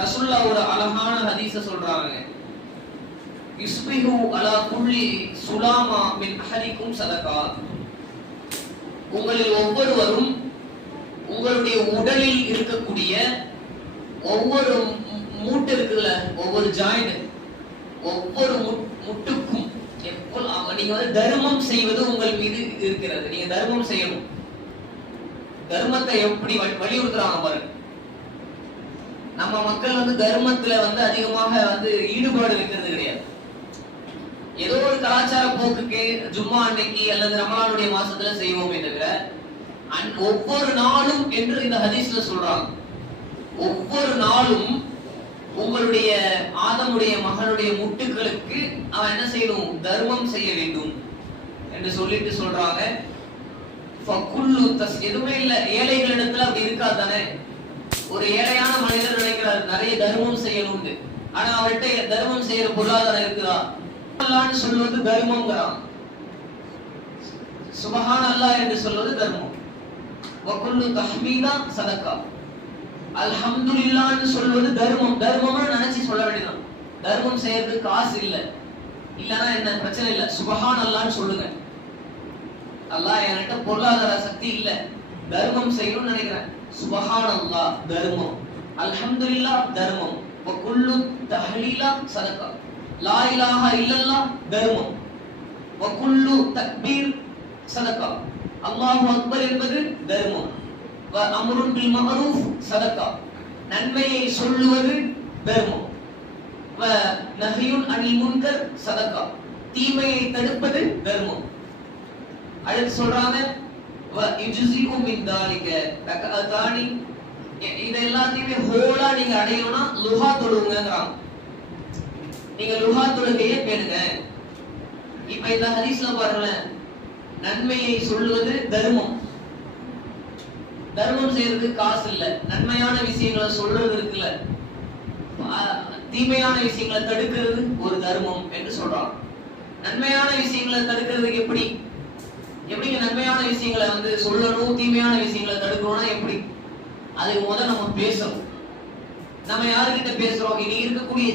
ரசூலுல்லாஹ் ஒரு அழகான ஹதீஸ சொல்றாங்க. யுஸ்பிஹு அலா குல்லி சுலாமா மின் அஹதிக்கும் சதகா. உங்களில் ஒவ்வொருவரும் உங்களுடைய உடலில் இருக்கக்கூடிய ஒவ்வொரு மூட்டு இருக்குல்ல, ஒவ்வொரு ஜாயிண்ட், ஒவ்வொரு முட்டுக்கும் நீங்க தர்மம் செய்வது உங்கள் மீது இருக்கிறது. நீங்க தர்மம் செய்யணும். தர்மத்தை எப்படி வலியுறுத்துறாங்க பாருங்க. நம்ம மக்கள் தர்மத்துல அதிகமாக ஈடுபாடு வைக்கிறது கிடையாது. ஏதோ ஒரு கலாச்சார போக்குக்கு ஜும்மா அன்னைக்கு அல்லது ரமலானுடைய மாசத்துல செய்வோமே தவிர ஒவ்வொரு நாளும் என்று இந்த ஹதீஸ்ல சொல்றாங்க. ஒவ்வொரு நாளும் உங்களுடைய ஆதமுடைய மகனுடைய முட்டுகளுக்கு அவன் என்ன செய்யணும்? தர்மம் செய்ய வேண்டும் என்று சொல்லிட்டு சொல்றாங்க. எதுவுமே இல்ல, ஏழைகளிடத்துல அப்படி இருக்காதானே. ஒரு ஏழையான மனிதர் நினைக்கிறார் நிறைய தர்மம் செய்யணும், ஆனா அவர்கிட்ட தர்மம் செய்யற பொருளாதாரம் இருக்குதா? அல்லாஹ்னு சொல்வது தர்மம்ங்கிறான். சுபஹான் அல்லாஹ் என்று சொல்வது தர்மம். வகுல்லு தஹ்மீதா சதகா. அல்ஹம்துலில்லாஹ்னு சொல்வது தர்மம். தர்மம்னு நினைச்சு சொல்ல வேண்டியதான். தர்மம் செய்யறதுக்கு காசு இல்ல, இல்லனா என்ன பிரச்சனை இல்ல, சுபஹான் அல்லாஹ்னு சொல்லுங்க. அல்லாஹ் என்கிட்ட பொருளாதார சக்தி இல்ல, தர்மம் செய்யணும்னு நினைக்கிறேன், சுபஹான் அல்லாஹ் தர்மம், அல்ஹம்துலில்லாஹ் தர்மம், வகுல்லு தஹ்லீலா சதகா, லா இலாஹா இல்லல்லாஹ் தர்மம், வகுல்லு தக்பீர் சதகா, அல்லாஹு அக்பர் என்பது தர்மம், வ அம்ருன் பில் மஅரூஃப் சதகா, நன்மையை சொல்லுவது தர்மம், வ நஹ்யுன் அனில் முன்கர் சதகா, தீமையை தடுப்பது தர்மம். அடுத்து சொல்றாங்க வ யுஜ்ஸிகு மின் தாலிக ரகஅதானி. இத எல்லாத்தையுமே ஹோலா நீங்க அடையணும்னா லுஹா தொழுவுங்கங்கறாங்க. நீங்க லுஹா தொழுகையை பேணுங்க. இப்ப இந்த ஹதீஸ்ல பாருங்க, நன்மையை சொல்லுவது தர்மம். தர்மம் செய்யறதுக்கு காசு இல்ல, நன்மையான விஷயங்களை சொல்றது இருக்குல்ல, தீமையான விஷயங்களை தடுக்கிறது ஒரு தர்மம் என்று சொல்றாங்க. நன்மையான விஷயங்களை தடுக்கிறதுக்கு எப்படிங்க நன்மையான விஷயங்களை சொல்லணும், தீமையான விஷயங்களை தடுக்கணும்னா எப்படி? அதுக்கு முதல்ல நம்ம பேசணும். நம்ம யாருக்கிட்ட பேசுறோம்? இனி இருக்கக்கூடிய